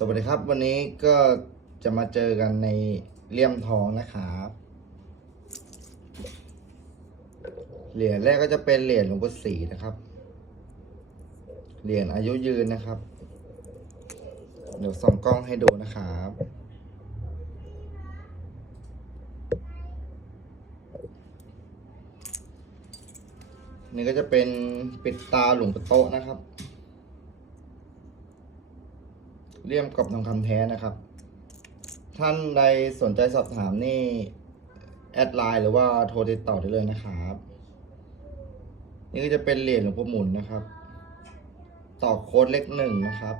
สวัสดีครับ วันนี้ก็จะมาเจอกันในเลี่ยมทองนะครับเหรียญแรกก็จะเป็นเหรียญหลวงปู่ศรีนะครับเหรียญอายุยืนนะครับ เดี๋ยวส่องกล้องให้ดูนะครับนี่ก็จะเป็นปิดตาหลวงปู่โตนะครับ เลี่ยมกับทองคำแท้นะครับ ท่านใดสนใจสอบถามนี่ แอดไลน์หรือว่าโทรติดต่อได้เลยนะครับ นี่ก็จะเป็นเหรียญหลวงพ่อหมุนนะครับ ต่อโค้ดเลขหนึ่งนะครับ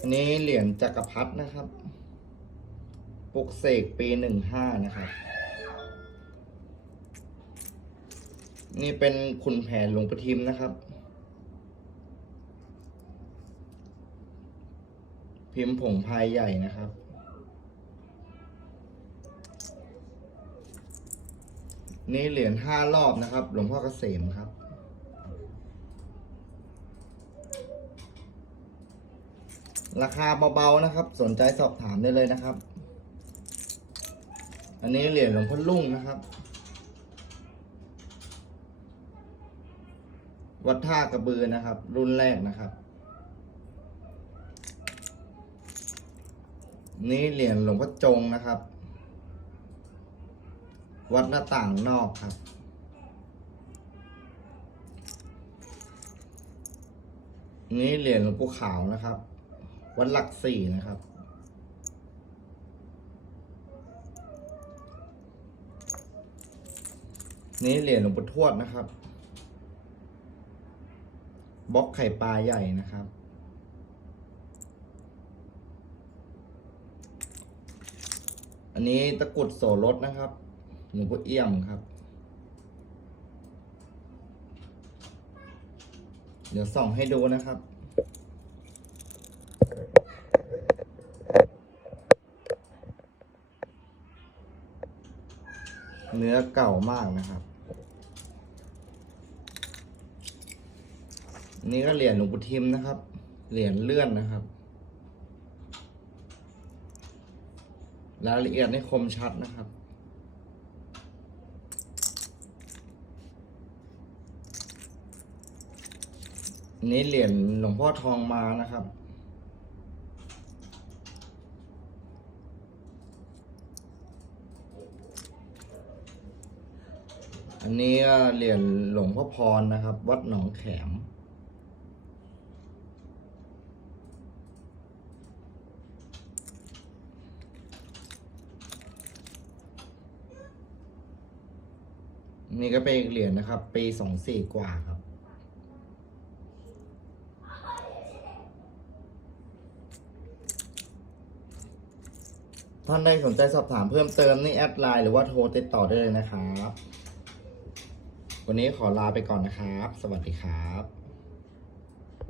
อันนี้เหรียญจักรพรรดินะครับ ปลุกเสกปีหนึ่งห้านะครับ นี่เป็นขุนแผนหลวงประทิมนะครับ พิมพ์ผงพายใหญ่นะครับ นี่เหรียญห้ารอบนะครับ หลวงพ่อเกษมครับ ราคาเบาๆนะครับ สนใจสอบถามได้เลยนะครับ อันนี้เหรียญหลวงพ่อลุ่งนะครับ วัดท่ากระบือนะครับ รุ่นแรกนะครับ นี่เหรียญหลวงพ่อจงนะครับ วัดหน้าต่างนอกครับ นี่เหรียญหลวงปู่ขาวนะครับ วัดหลักสี่นะครับ นี่เหรียญหลวงปู่ทวดนะครับบล็อกไข่ปลาใหญ่นะครับ นนี้ตะกุดโสรถนะครับ หลวงพ่อเอี่ยมครับ เดี๋ยวส่องให้ดูนะครับ เนื้อเก่ามากนะครับนี่ก็เหรียญหลวงปู่ทิมนะครับ เหรียญเลื่อนนะครับ รายละเอียดนี่คมชัดนะครับ นี่เหรียญหลวงพ่อทองมานะครับอันนี้เหรียญหลวงพ่อพรนะครับ วัดหนองแขม นี่ก็เป็นอีกเหรียญนะครับ ปีสองสี่กว่าครับ ท่านใดสนใจสอบถามเพิ่มเติมนี่แอดไลน์หรือว่าโทรติดต่อได้เลยนะครับ วันนี้ขอลาไปก่อนนะครับ สวัสดีครับ